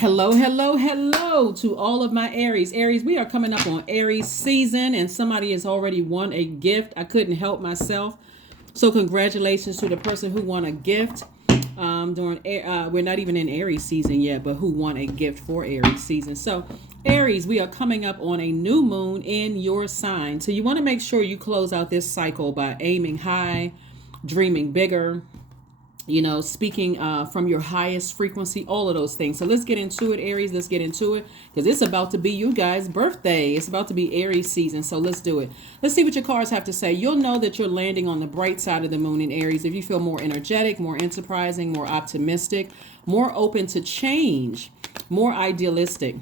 Hello, hello, hello to all of my Aries. Aries, we are coming up on Aries season, and somebody has already won a gift. I couldn't help myself. So congratulations to the person who won a gift we're not even in Aries season yet, but who won a gift for Aries season. So Aries, we are coming up on a new moon in your sign. So you want to make sure you close out this cycle by aiming high, dreaming bigger, speaking from your highest frequency, all of those things. So let's get into it, Aries. Let's get into it because it's about to be you guys' birthday. It's about to be Aries season. So let's do it. Let's see what your cards have to say. You'll know that you're landing on the bright side of the moon in Aries if you feel more energetic, more enterprising, more optimistic, more open to change, more idealistic.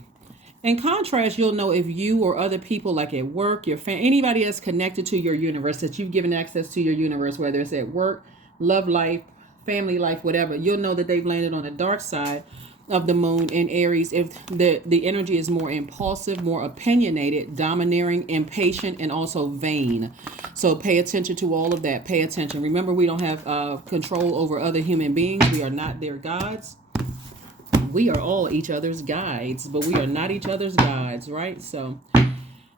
In contrast, you'll know if you or other people, like at work, your family, anybody that's connected to your universe, that you've given access to your universe, whether it's at work, love life, family life, whatever, you'll know that they've landed on the dark side of the moon in Aries if the energy is more impulsive, more opinionated, domineering, impatient, and also vain. So pay attention to all of that. Pay attention. Remember, we don't have control over other human beings. We are not their gods. We are all each other's guides, but we are not each other's gods, right? So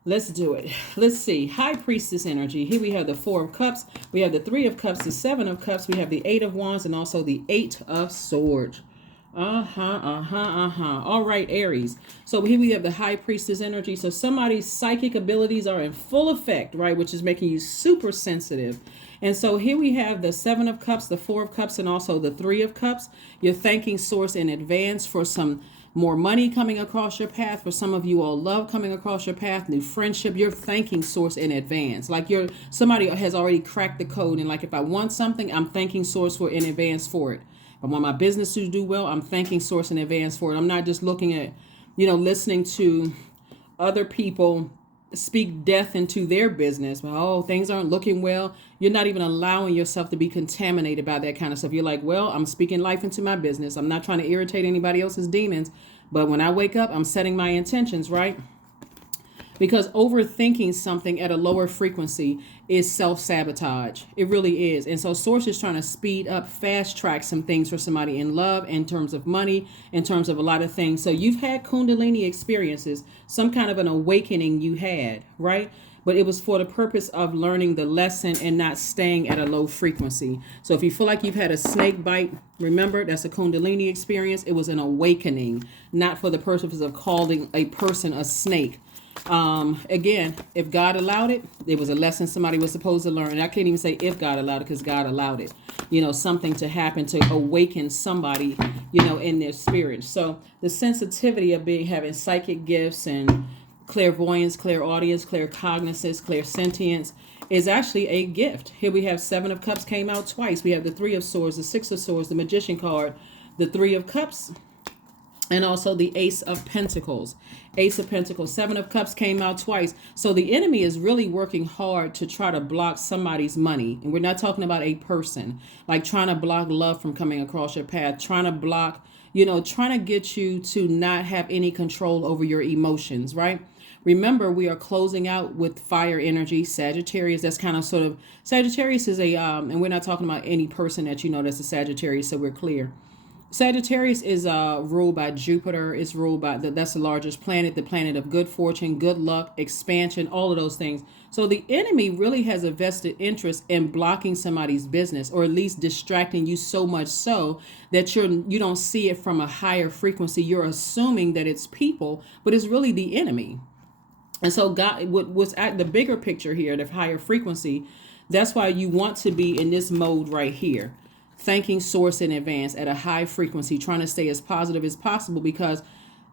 let's do it. Let's see. High Priestess energy. Here we have the Four of Cups. We have the Three of Cups, the Seven of Cups. We have the Eight of Wands and also the Eight of Swords. All right, Aries. So here we have the High Priestess energy. So somebody's psychic abilities are in full effect, right? Which is making you super sensitive. And so here we have the Seven of Cups, the Four of Cups, and also the Three of Cups. You're thanking Source in advance for some more money coming across your path. For some of you all, love coming across your path, new friendship. You're thanking Source in advance. Like somebody has already cracked the code. And like if I want something, I'm thanking Source for in advance for it. If I want my business to do well, I'm thanking Source in advance for it. I'm not just looking at, listening to other people speak death into their business. Oh, things aren't looking well. You're not even allowing yourself to be contaminated by that kind of stuff. You're like, well, I'm speaking life into my business. I'm not trying to irritate anybody else's demons. But when I wake up, I'm setting my intentions, right? Because overthinking something at a lower frequency is self-sabotage. It really is. And so Source is trying to speed up, fast track some things for somebody in love, in terms of money, in terms of a lot of things. So you've had Kundalini experiences, some kind of an awakening you had, right? But it was for the purpose of learning the lesson and not staying at a low frequency. So if you feel like you've had a snake bite, remember that's a Kundalini experience. It was an awakening, not for the purpose of calling a person a snake. Again, if God allowed it, it was a lesson somebody was supposed to learn. And I can't even say if God allowed it because God allowed it, something to happen to awaken somebody, in their spirit. So the sensitivity of having psychic gifts and clairvoyance, clairaudience, claircognizance, clairsentience is actually a gift. Here we have Seven of Cups came out twice. We have the Three of Swords, the Six of Swords, the Magician card, the Three of Cups, and also the Ace of Pentacles. Ace of Pentacles, Seven of Cups came out twice. So the enemy is really working hard to try to block somebody's money. And we're not talking about a person, like trying to block love from coming across your path, trying to block, trying to get you to not have any control over your emotions, right? Remember, we are closing out with fire energy, Sagittarius. That's kind of sort of, Sagittarius is and we're not talking about any person that that's a Sagittarius, so we're clear. Sagittarius is ruled by Jupiter. It's ruled by, that's the largest planet, the planet of good fortune, good luck, expansion, all of those things. So the enemy really has a vested interest in blocking somebody's business, or at least distracting you so much so that you don't see it from a higher frequency. You're assuming that it's people, but it's really the enemy. And so God, what's at the bigger picture here, the higher frequency, that's why you want to be in this mode right here. Thanking Source in advance at a high frequency, trying to stay as positive as possible, because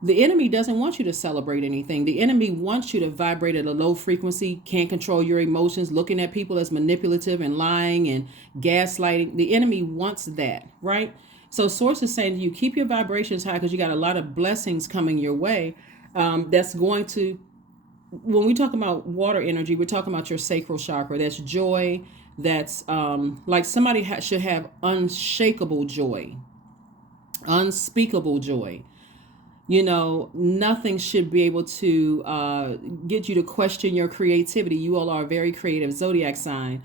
the enemy doesn't want you to celebrate anything. The enemy wants you to vibrate at a low frequency, can't control your emotions, looking at people as manipulative and lying and gaslighting. The enemy wants that, right? So Source is saying to you, keep your vibrations high because you got a lot of blessings coming your way. That's going to, when we talk about water energy, we're talking about your sacral chakra. That's joy. That's like somebody should have unshakable joy, unspeakable joy. Nothing should be able to get you to question your creativity. You all are a very creative Zodiac sign.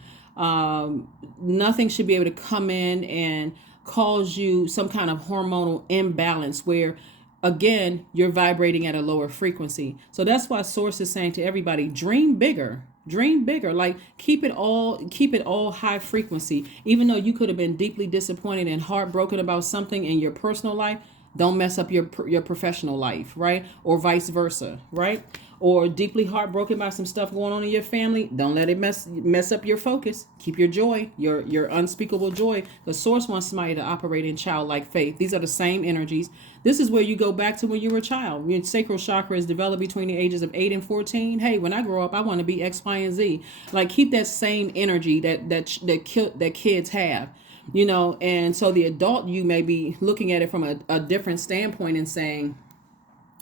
Nothing should be able to come in and cause you some kind of hormonal imbalance where again, you're vibrating at a lower frequency. So that's why Source is saying to everybody, dream bigger. Dream bigger. Like keep it all high frequency. Even though you could have been deeply disappointed and heartbroken about something in your personal life, don't mess up your professional life, right? Or vice versa, right? Or deeply heartbroken by some stuff going on in your family, don't let it mess up your focus. Keep your joy, your unspeakable joy. The Source wants somebody to operate in childlike faith. These are the same energies. This is where you go back to when you were a child. Your sacral chakra is developed between the ages of 8 and 14. Hey, when I grow up, I want to be X, Y, and Z. Like keep that same energy that kids have. And so the adult, you may be looking at it from a different standpoint and saying,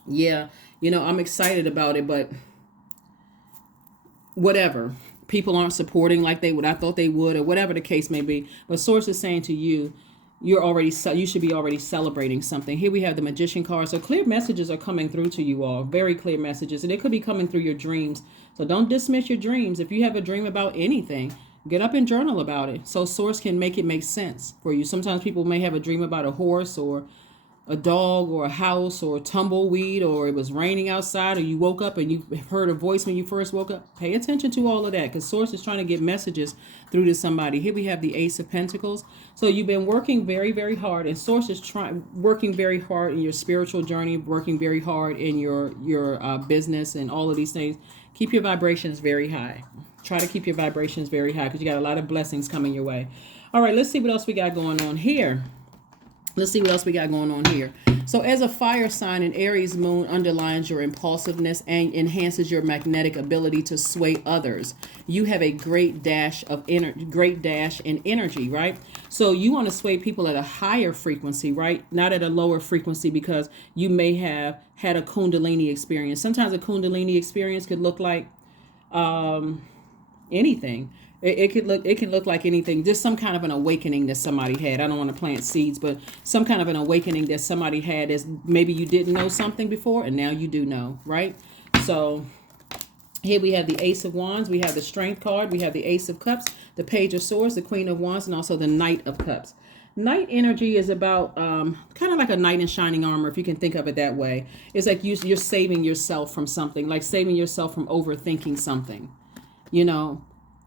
yeah, I'm excited about it, but whatever. People aren't supporting like I thought they would, or whatever the case may be. But Source is saying to you, you should be already celebrating something. Here we have the Magician card. So clear messages are coming through to you all, very clear messages, and it could be coming through your dreams. So don't dismiss your dreams. If you have a dream about anything, get up and journal about it so Source can make it make sense for you. Sometimes people may have a dream about a horse or a dog or a house or a tumbleweed, or it was raining outside, or you woke up and you heard a voice when you first woke up. Pay attention to all of that, because Source is trying to get messages through to somebody. Here we have the Ace of Pentacles. So you've been working very, very hard, and Source is working very hard in your spiritual journey, working very hard in your business and all of these things. Keep your vibrations very high. Try to keep your vibrations very high, because you got a lot of blessings coming your way. All right, let's see what else we got going on here. So as a fire sign, an Aries moon underlines your impulsiveness and enhances your magnetic ability to sway others. You have a great dash in energy, right? So you want to sway people at a higher frequency, right? Not at a lower frequency, because you may have had a Kundalini experience. Sometimes a Kundalini experience could look like anything. It can look like anything. Just some kind of an awakening that somebody had. I don't want to plant seeds, but some kind of an awakening that somebody had, as maybe you didn't know something before and now you do know, right? So here we have the Ace of Wands, we have the Strength card, we have the Ace of Cups, the Page of Swords, the Queen of Wands, and also the Knight of Cups. Knight energy is about kind of like a knight in shining armor, if you can think of it that way. It's like you're saving yourself from something, like saving yourself from overthinking something,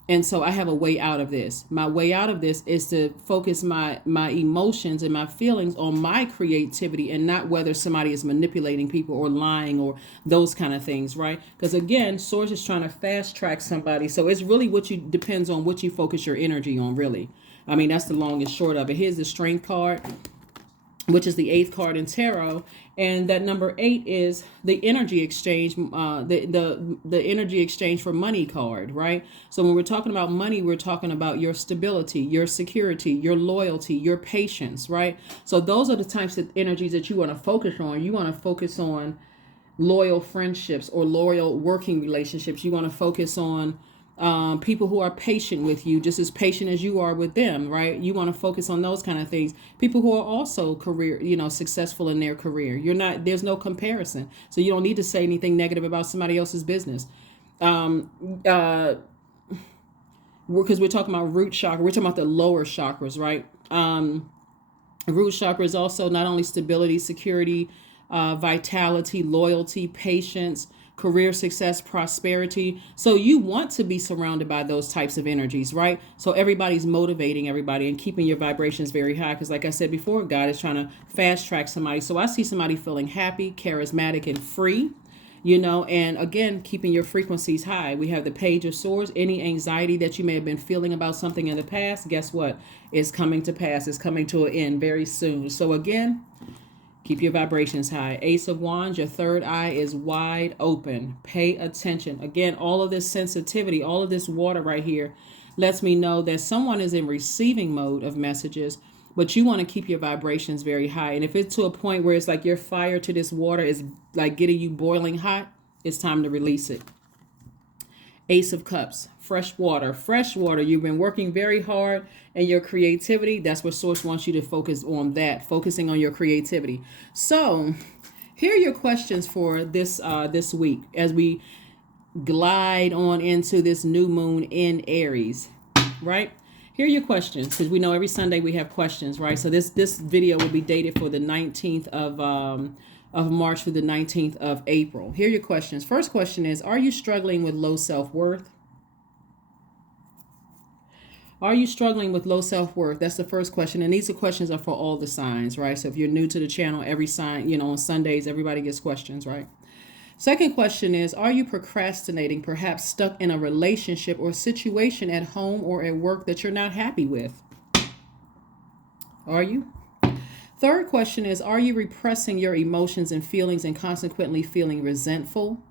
And so I have a way out of this. My way out of this is to focus my emotions and my feelings on my creativity, and not whether somebody is manipulating people or lying or those kind of things, right? Because again, Source is trying to fast track somebody. So it's really depends on what you focus your energy on, really. I mean, that's the long and short of it. Here's the Strength card, which is the 8th card in tarot, and that number 8 is the energy exchange, the energy exchange for money card, right? So when we're talking about money, we're talking about your stability, your security, your loyalty, your patience, right? So those are the types of energies that you want to focus on. You want to focus on loyal friendships or loyal working relationships. You want to focus on people who are patient with you, just as patient as you are with them, right? You want to focus on those kind of things. People who are also successful in their career. There's no comparison. So you don't need to say anything negative about somebody else's business. Because we're talking about root chakra. We're talking about the lower chakras, right? Root chakra is also not only stability, security, vitality, loyalty, patience, career success, prosperity. So you want to be surrounded by those types of energies, right? So everybody's motivating everybody and keeping your vibrations very high. Because like I said before, God is trying to fast track somebody. So I see somebody feeling happy, charismatic, and free, and again, keeping your frequencies high. We have the Page of Swords. Any anxiety that you may have been feeling about something in the past, guess what? It's coming to pass. It's coming to an end very soon. So again, keep your vibrations high. Ace of Wands, your third eye is wide open. Pay attention. Again, all of this sensitivity, all of this water right here lets me know that someone is in receiving mode of messages, but you want to keep your vibrations very high. And if it's to a point where it's like your fire to this water is like getting you boiling hot, it's time to release it. Ace of Cups, fresh water. You've been working very hard in your creativity. That's what Source wants you to focus on, that, focusing on your creativity. So here are your questions for this week as we glide on into this new moon in Aries, right? Here are your questions, because we know every Sunday we have questions, right? So this video will be dated for the 19th of of March through the 19th of April. Here are your questions. First question is, are you struggling with low self-worth? Are you struggling with low self-worth? That's the first question. And these are questions are for all the signs, right? So if you're new to the channel, every sign, on Sundays, everybody gets questions, right? Second question is, are you procrastinating, perhaps stuck in a relationship or situation at home or at work that you're not happy with? Are you? Third question is, are you repressing your emotions and feelings and consequently feeling resentful?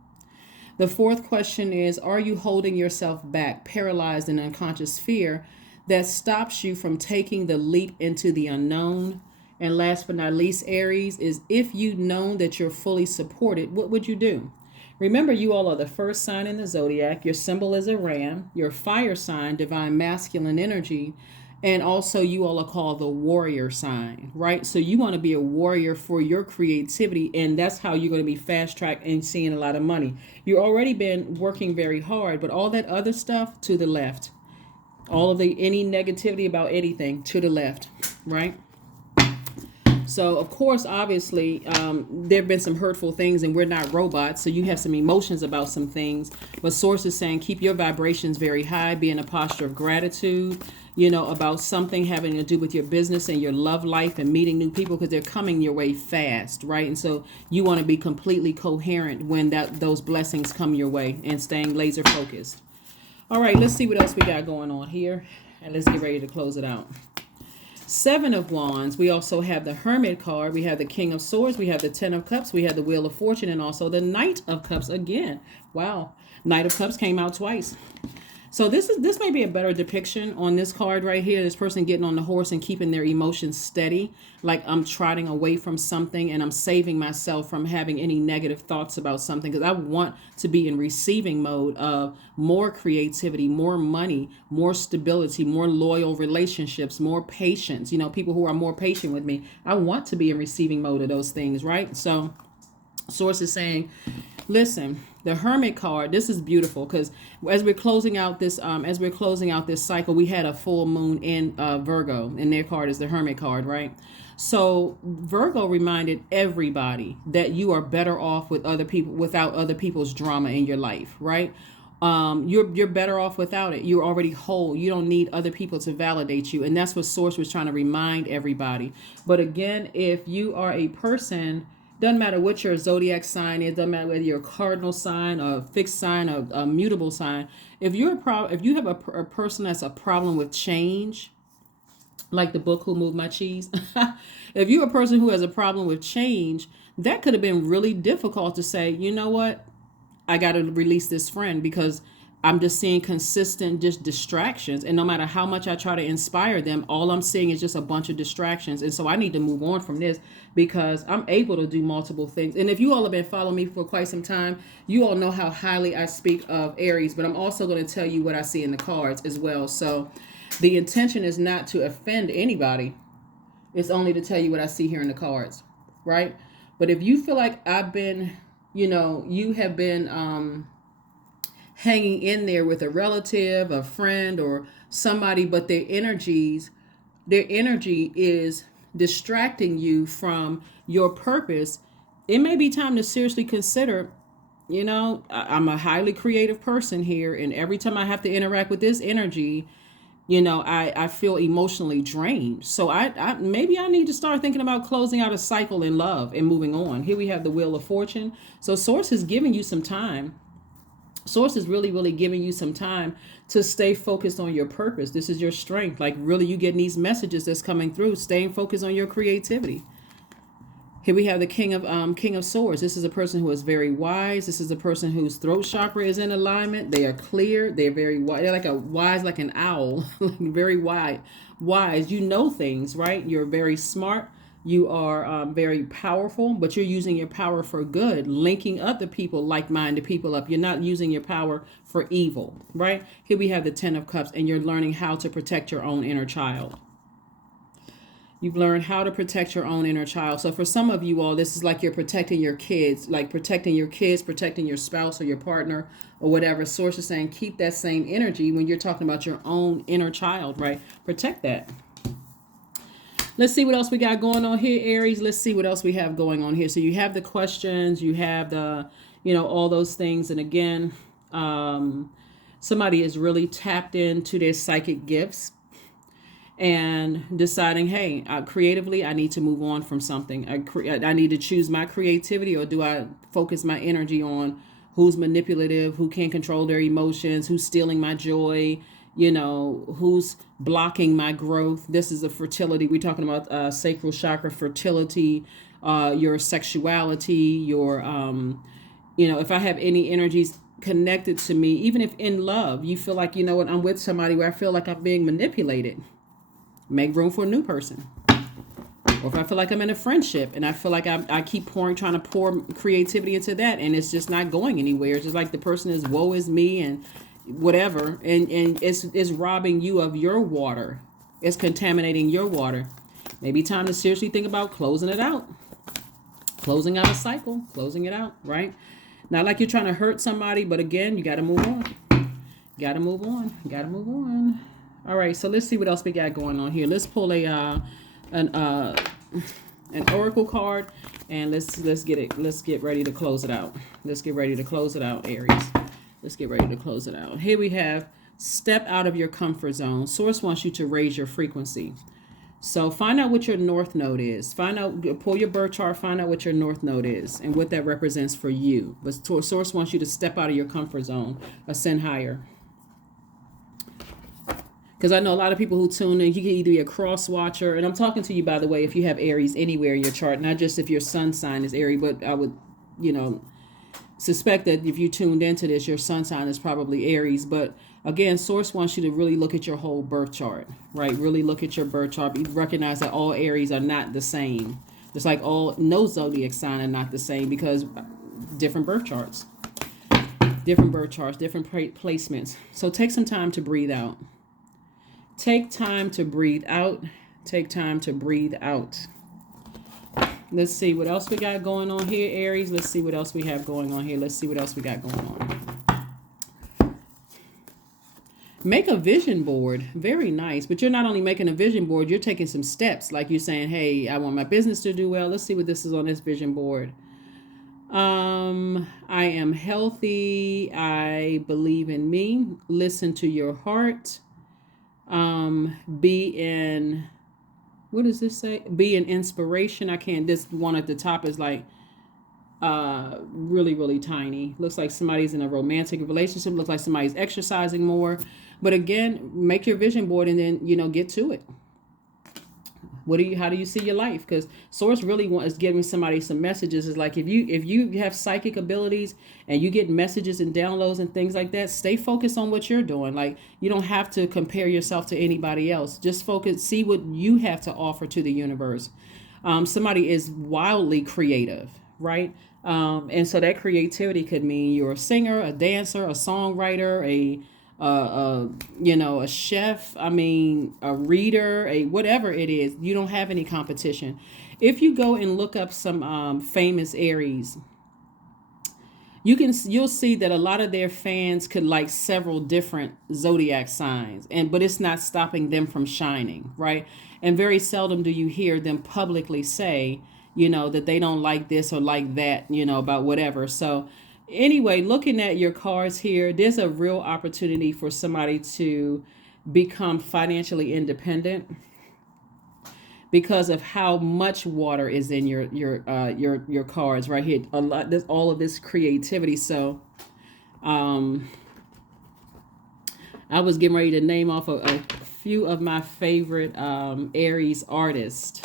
The fourth question is, are you holding yourself back, paralyzed in unconscious fear that stops you from taking the leap into the unknown? And last but not least, Aries, is if you'd known that you're fully supported, what would you do? Remember, you all are the first sign in the zodiac. Your symbol is a ram. Your fire sign, divine masculine energy. And also you all are called the warrior sign, right? So you want to be a warrior for your creativity, and that's how you're going to be fast tracked and seeing a lot of money. You've already been working very hard, but all that other stuff to the left. All of any negativity about anything to the left, right? So, of course, obviously, there have been some hurtful things, and we're not robots. So you have some emotions about some things. But Source is saying keep your vibrations very high, be in a posture of gratitude, about something having to do with your business and your love life and meeting new people, because they're coming your way fast, right? And so you want to be completely coherent when those blessings come your way and staying laser focused. All right, let's see what else we got going on here. And let's get ready to close it out. Seven of Wands. We also have the Hermit card. We have the King of Swords. We have the Ten of Cups. We have the Wheel of Fortune, and also the Knight of Cups again. Wow. Knight of Cups came out twice. So this may be a better depiction on this card right here. This person getting on the horse and keeping their emotions steady. Like I'm trotting away from something and I'm saving myself from having any negative thoughts about something, because I want to be in receiving mode of more creativity, more money, more stability, more loyal relationships, more patience. People who are more patient with me. I want to be in receiving mode of those things, right? So Source is saying, listen, the Hermit card, this is beautiful, because as we're closing out this cycle, we had a full moon in Virgo, and their card is the Hermit card, right? So Virgo reminded everybody that you are better off with other people, without other people's drama in your life, right? You're better off without it. You're already whole. You don't need other people to validate you, and that's what Source was trying to remind everybody. But again, if you are a person, doesn't matter what your zodiac sign is, doesn't matter whether you're a cardinal sign, a fixed sign, or a mutable sign. If you have a person that's a problem with change, like the book Who Moved My Cheese, if you're a person who has a problem with change, that could have been really difficult to say, you know what, I got to release this friend, because I'm just seeing consistent distractions. And no matter how much I try to inspire them, all I'm seeing is just a bunch of distractions. And so I need to move on from this, because I'm able to do multiple things. And if you all have been following me for quite some time, you all know how highly I speak of Aries, but I'm also going to tell you what I see in the cards as well. So the intention is not to offend anybody. It's only to tell you what I see here in the cards, right? But if you feel like I've been, you have been, hanging in there with a relative, a friend, or somebody, but their energy is distracting you from your purpose, it may be time to seriously consider, I'm a highly creative person here, and every time I have to interact with this energy, I feel emotionally drained. So I maybe I need to start thinking about closing out a cycle in love and moving on. Here we have the Wheel of Fortune. So Source is giving you some time. Source is really, really giving you some time to stay focused on your purpose. This is your strength. Like really, you getting these messages that's coming through, staying focused on your creativity. Here we have the King of Swords. This is a person who is very wise. This is a person whose throat chakra is in alignment. They are clear. They're very wise. They're like an owl, very wise. You know things, right? You're very smart. You are very powerful, but you're using your power for good, linking other people, like-minded people up. You're not using your power for evil, right? Here we have the Ten of Cups, and you're learning how to protect your own inner child. You've learned how to protect your own inner child. So for some of you all, this is like you're protecting your kids, protecting your spouse or your partner or whatever. Source is saying keep that same energy when you're talking about your own inner child, right? Protect that. Let's see what else we got going on here, Aries. Let's see what else we have going on here. So you have the questions, you have the, all those things. And again, somebody is really tapped into their psychic gifts and deciding, hey, creatively, I need to move on from something. I need to choose my creativity, or do I focus my energy on who's manipulative, who can't control their emotions, who's stealing my joy, who's blocking my growth. This is a fertility. We're talking about sacral chakra, fertility, your sexuality, your, if I have any energies connected to me, even if in love, you feel like, I'm with somebody where I feel like I'm being manipulated. Make room for a new person. Or if I feel like I'm in a friendship and I feel like I keep trying to pour creativity into that, and it's just not going anywhere. It's just like the person is woe is me and whatever. And it's robbing you of your water. It's contaminating your water. Maybe time to seriously think about closing it out. Closing out a cycle. Closing it out, right? Not like you're trying to hurt somebody, but again, you got to move on. Got to move on. Got to move on. All right, so let's see what else we got going on here. Let's pull an oracle card, and let's get it. Let's get ready to close it out. Let's get ready to close it out, Aries. Let's get ready to close it out. Here we have step out of your comfort zone. Source wants you to raise your frequency. So find out what your north node is. Pull your birth chart, find out what your north node is and what that represents for you. But source wants you to step out of your comfort zone, ascend higher. Because I know a lot of people who tune in, you can either be a cross watcher, and I'm talking to you, by the way, if you have Aries anywhere in your chart, not just if your sun sign is Aries, but I would, suspect that if you tuned into this, your sun sign is probably Aries. But again, source wants you to really look at your whole birth chart, right? Really look at your birth chart. You recognize that all Aries are not the same. Just like no zodiac sign are not the same, because different birth charts, different placements. So take some time to breathe out. Take time to breathe out. Take time to breathe out. Let's see what else we got going on here, Aries. Let's see what else we have going on here. Let's see what else we got going on. Make a vision board. Very nice. But you're not only making a vision board, you're taking some steps. Like you're saying, hey, I want my business to do well. Let's see what this is on this vision board. I am healthy. I believe in me. Listen to your heart. Be in, what does this say? Be an inspiration. This one at the top is like, really, really tiny. Looks like somebody's in a romantic relationship. Looks like somebody's exercising more. But again, make your vision board and then, get to it. How do you see your life? Because source really is giving somebody some messages. It's like if you have psychic abilities and you get messages and downloads and things like that, stay focused on what you're doing. Like, you don't have to compare yourself to anybody else. Just focus, see what you have to offer to the universe. Somebody is wildly creative, right? And so that creativity could mean you're a singer, a dancer, a songwriter, a chef, a reader, whatever it is. You don't have any competition. If you go and look up some famous Aries, you'll see that a lot of their fans could like several different zodiac signs, but it's not stopping them from shining, right? And very seldom do you hear them publicly say, that they don't like this or like that, about whatever. So anyway, looking at your cards here, there's a real opportunity for somebody to become financially independent because of how much water is in your cards right here. There's all of this creativity. So, I was getting ready to name off a few of my favorite Aries artists.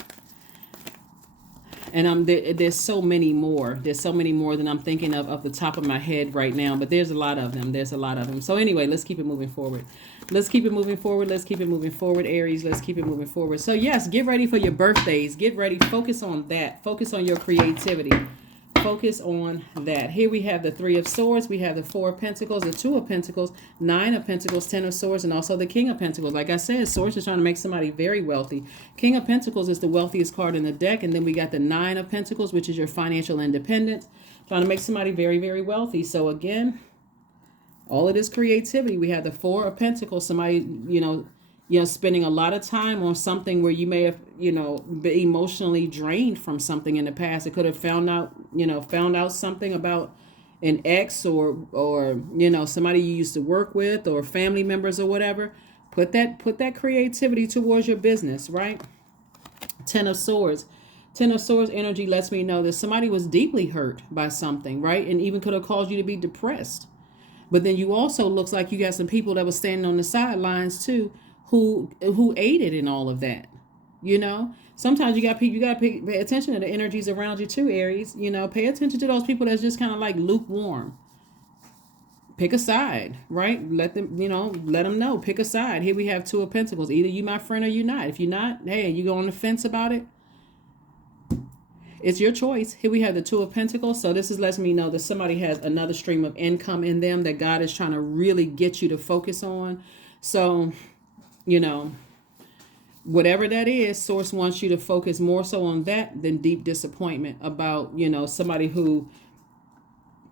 And there's so many more. There's so many more than I'm thinking of the top of my head right now. But there's a lot of them. So anyway, let's keep it moving forward. Let's keep it moving forward, Aries. Let's keep it moving forward. So yes, get ready for your birthdays. Get ready. Focus on that. Focus on your creativity. Focus on that. Here we have the 3 of Swords. We have the 4 of Pentacles, the 2 of Pentacles, 9 of Pentacles, 10 of Swords, and also the King of Pentacles. Like I said, Swords is trying to make somebody very wealthy. King of Pentacles is the wealthiest card in the deck. And then we got the 9 of Pentacles, which is your financial independence. Trying to make somebody very, very wealthy. So again, all of this creativity. We have the 4 of Pentacles. Somebody, spending a lot of time on something where you may have, been emotionally drained from something in the past. It could have found out something about an ex or somebody you used to work with or family members or whatever. Put that creativity towards your business, right? Ten of Swords. Ten of Swords energy lets me know that somebody was deeply hurt by something, right? And even could have caused you to be depressed. But then you also looks like you got some people that were standing on the sidelines too, who aided in all of that. Sometimes you got to pay attention to the energies around you too, Aries. Pay attention to those people that's just kind of like lukewarm. Pick a side, right? Let them know. Pick a side. Here we have Two of Pentacles. Either you my friend or you not. If you're not, hey, you go on the fence about it. It's your choice. Here we have the Two of Pentacles. So this is letting me know that somebody has another stream of income in them that God is trying to really get you to focus on. So, whatever that is, Source wants you to focus more so on that than deep disappointment about, somebody who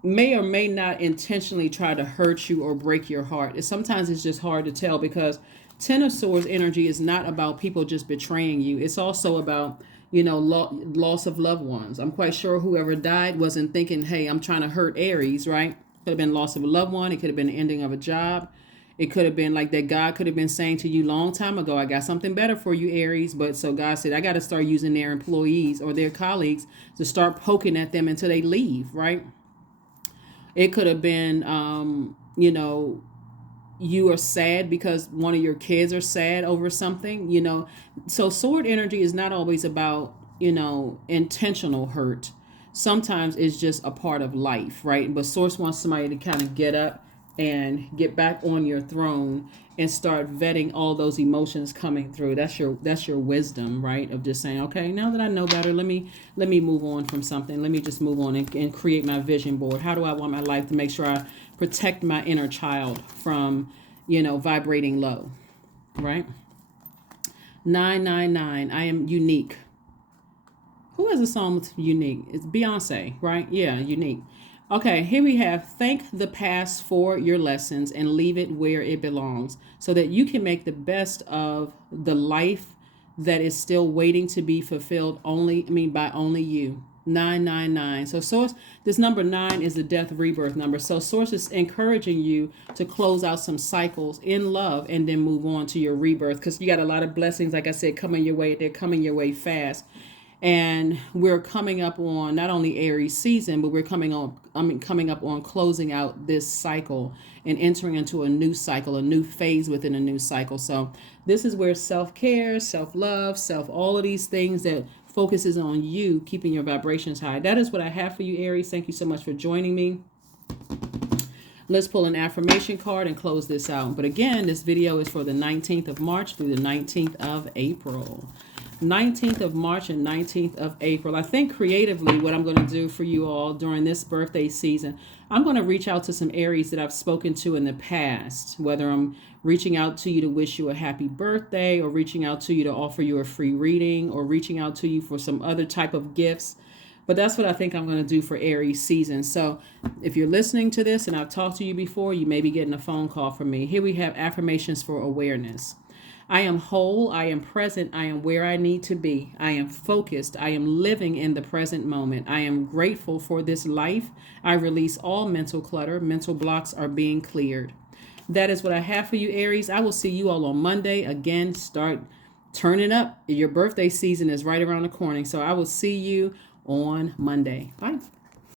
may or may not intentionally try to hurt you or break your heart. Sometimes it's just hard to tell because Ten of Swords energy is not about people just betraying you. It's also about, loss of loved ones. I'm quite sure whoever died wasn't thinking, hey, I'm trying to hurt Aries, right? Could have been loss of a loved one. It could have been the ending of a job. It could have been like that God could have been saying to you long time ago, I got something better for you, Aries. But so God said, I got to start using their employees or their colleagues to start poking at them until they leave, right? It could have been, you are sad because one of your kids are sad over something, So sword energy is not always about, intentional hurt. Sometimes it's just a part of life, right? But Source wants somebody to kind of get up and get back on your throne and start vetting all those emotions coming through. That's your wisdom, right? Of just saying, okay, now that I know better, let me move on from something. Let me just move on and create my vision board. How do I want my life to make sure I protect my inner child from, vibrating low, right? 999. I am unique. Who has a song with unique? It's Beyonce, right? Yeah, unique. Okay, here we have thank the past for your lessons and leave it where it belongs so that you can make the best of the life that is still waiting to be fulfilled by only you. 999. So Source, this number 9 is the death rebirth number. So Source is encouraging you to close out some cycles in love and then move on to your rebirth because you got a lot of blessings, like I said, coming your way. They're coming your way fast. And we're coming up on not only Aries season, but we're coming up on closing out this cycle and entering into a new cycle, a new phase within a new cycle. So this is where self-care, self-love, all of these things that focuses on you, keeping your vibrations high. That is what I have for you, Aries. Thank you so much for joining me. Let's pull an affirmation card and close this out. But again, this video is for the 19th of March through the 19th of April. 19th of March and 19th of April. I think creatively what I'm going to do for you all during this birthday season, I'm going to reach out to some Aries that I've spoken to in the past, whether I'm reaching out to you to wish you a happy birthday or reaching out to you to offer you a free reading or reaching out to you for some other type of gifts. But that's what I think I'm going to do for Aries season. So if you're listening to this and I've talked to you before, you may be getting a phone call from me. Here we have affirmations for awareness. I am whole, I am present, I am where I need to be. I am focused, I am living in the present moment. I am grateful for this life. I release all mental clutter. Mental blocks are being cleared. That is what I have for you, Aries. I will see you all on Monday. Again, start turning up. Your birthday season is right around the corner. So I will see you on Monday. Bye.